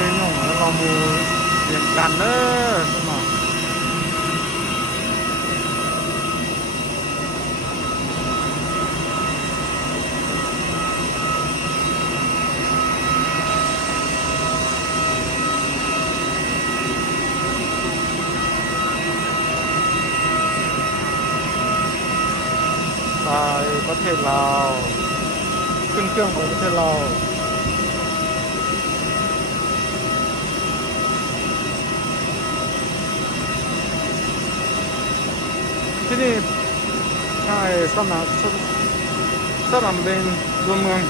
cái nhung nó lo mua tiền càn nữa mà tại ประเทศลาวขึ้นเครื่องไปประเทศลาวที่นี่ใช่สนามบินดอนเมือง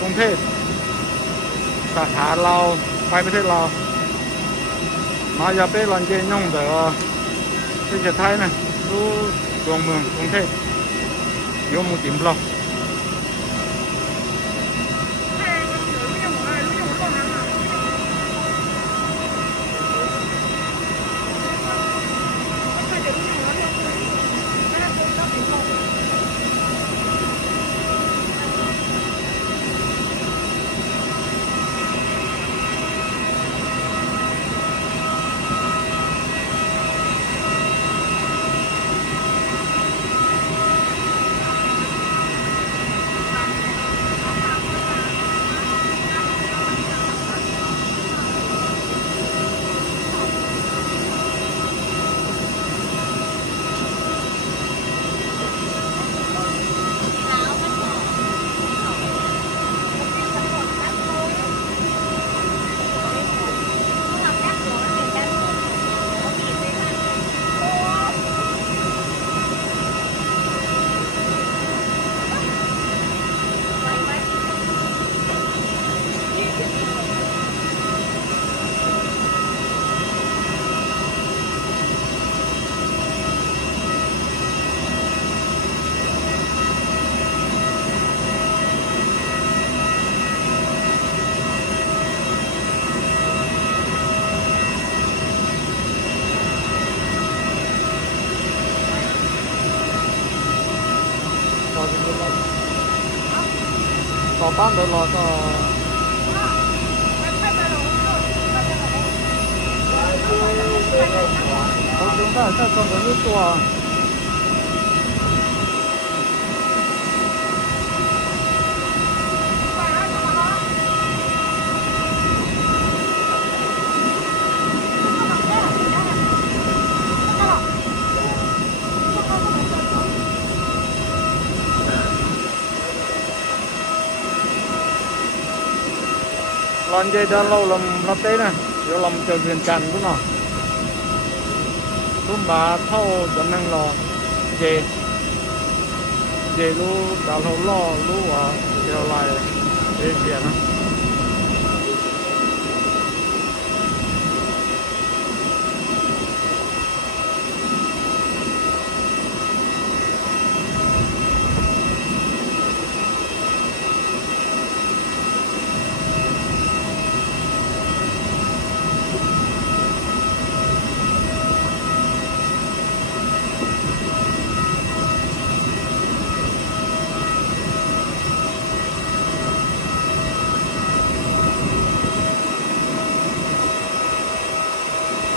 กรุงเทพสาขาเราไปประเทศเรามาอย่าไปหลังเกยย่องแต่ว่าที่จะไทยนะรู้ดอนเมืองกรุงเทพ有木顶不咯？ต่อบ้านเดี๋ยวรอก็เขาถึงได้ถ้าตอนนี้รู้ตัวlon dây đã lâu làm lót tế nè, giờ làm chờ viên tràn cũng nào, lúc bà thâu cho năng lò dây lu đã lâu lo lu giờ lại để chuyện á.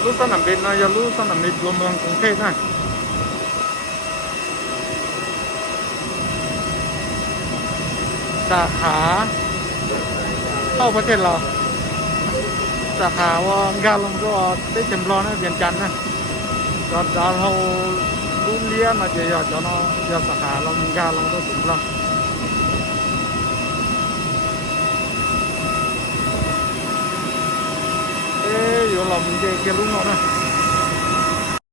Lúc sân nằm bên này, giờ lúc sân nằm bên dồn มืองกรุงเทพนะสาขาเข้าประเทศเราสาขาว่างานลงก็ได้จำลองนะเวียนจันทร์นะก็เรารู้เลี้ยงนะเดี๋ยวจะเนาะเดี๋ยวสาขาเรามีงานลงก็ถึงเราอยู่เรามีเด็กเกี่ยวรุ่งเนาะ